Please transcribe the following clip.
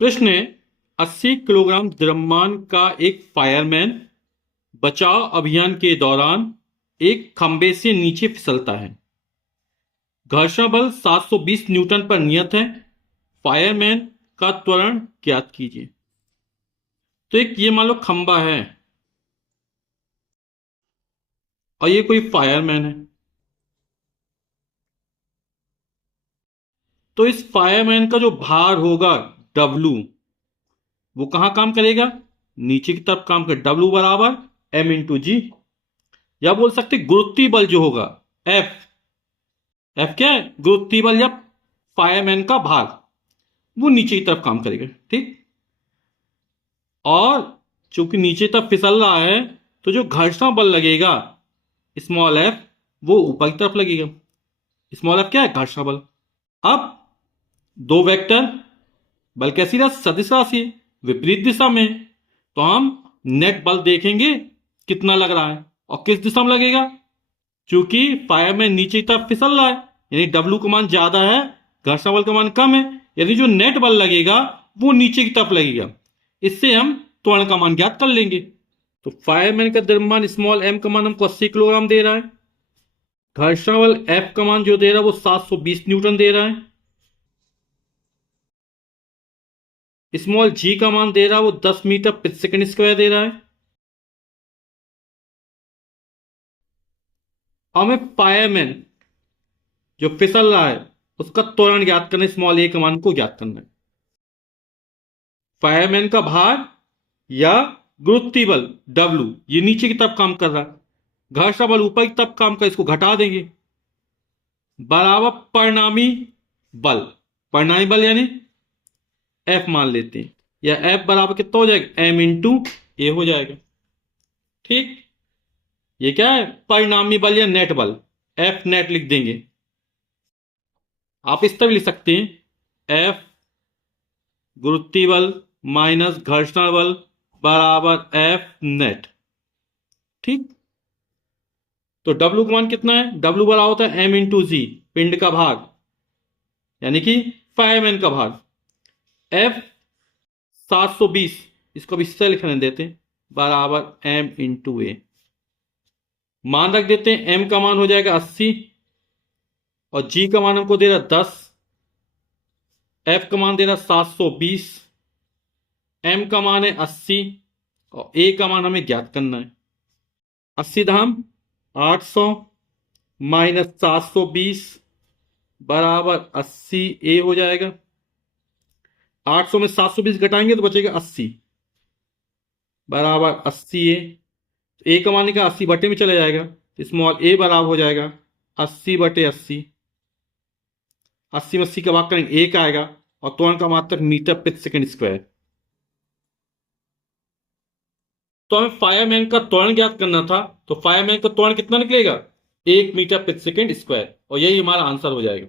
प्रश्न है 80 किलोग्राम द्रव्यमान का एक फायरमैन बचाव अभियान के दौरान एक खंबे से नीचे फिसलता है। घर्षण बल 720 न्यूटन पर नियत है। फायरमैन का त्वरण ज्ञात कीजिए। तो एक ये मान लो खंबा है और ये कोई फायरमैन है। तो इस फायरमैन का जो भार होगा W, वो कहां काम करेगा? नीचे की तरफ काम करे। W बराबर M×G, या बोल सकते गुरुत्वीय बल जो होगा F। F क्या है? गुरुत्वीय बल या फायरमैन का भार, वो नीचे की तरफ काम करेगा। ठीक। और चूंकि नीचे तरफ फिसल रहा है तो जो घर्षण बल लगेगा स्मॉल f, वो ऊपर की तरफ लगेगा। स्मॉल f क्या है? घर्षण बल। अब दो वेक्टर, बल कैसी राशि? सदिश राशि है, विपरीत दिशा में। तो हम नेट बल देखेंगे कितना लग रहा है और किस दिशा में लगेगा। चूंकि फायरमैन नीचे की तरफ फिसल रहा है यानी W का मान ज्यादा है, घर्षण बल का मान कम है, यानी जो नेट बल लगेगा वो नीचे की तरफ लगेगा। इससे हम त्वरण का मान ज्ञात कर लेंगे। तो फायरमैन का द्रव्यमान स्मॉल m का मान हमको 80 किलोग्राम दे रहा है। घर्षण बल F का मान जो दे रहा है वो 720 न्यूटन दे रहा है। स्मॉल g का मान दे रहा है वो 10 मीटर प्रति सेकंड स्क्वायर दे रहा है। और हमें फायरमैन जो फिसल रहा है उसका त्वरण ज्ञात करना है, स्मॉल a का मान को ज्ञात करना है। फायरमैन का भार या गुरुत्वीय बल W, ये नीचे की तरफ काम कर रहा है। घर्षण बल ऊपर की तरफ काम कर, इसको घटा देंगे, बराबर परिणामी बल। परिणामी बल यानी F मान लेते हैं, या F बराबर कितना हो जाएगा? M×A हो जाएगा। ठीक। ये क्या है? परिणामी बल या नेट बल, F नेट लिख देंगे। आप इस तरह लिख सकते हैं F गुरुत्वीय बल माइनस घर्षण बल बराबर F नेट। ठीक। तो W का मान कितना है? W बराबर होता है M×G, पिंड का भाग यानी कि फायरमैन का भाग। F 720, इसको भी इससे लिखने देते हैं, बराबर M×A। मान रख देते हैं, M का मान हो जाएगा 80 और G का मान हमको दे रहा 10, F का मान दे रहा 720, M का मान है 80 और A का मान हमें ज्ञात करना है। 80 धाम 800 माइनस 720 बराबर 80A हो जाएगा। 800 में 720 घटाएंगे तो बचेगा 80 बराबर 80A। तो A का मान का 80 बटे में चला जाएगा, स्मॉल a बराबर हो जाएगा 80/80। 80 में 80 का भाग करेंगे 1 आएगा और त्वरण का मात्रक मीटर प्रति सेकंड स्क्वायर। तो हमें फायरमैन का त्वरण ज्ञात करना था, तो फायरमैन का त्वरण कितना निकलेगा? 1 मीटर प्रति सेकंड स्क्वायर, और यही हमारा आंसर हो जाएगा।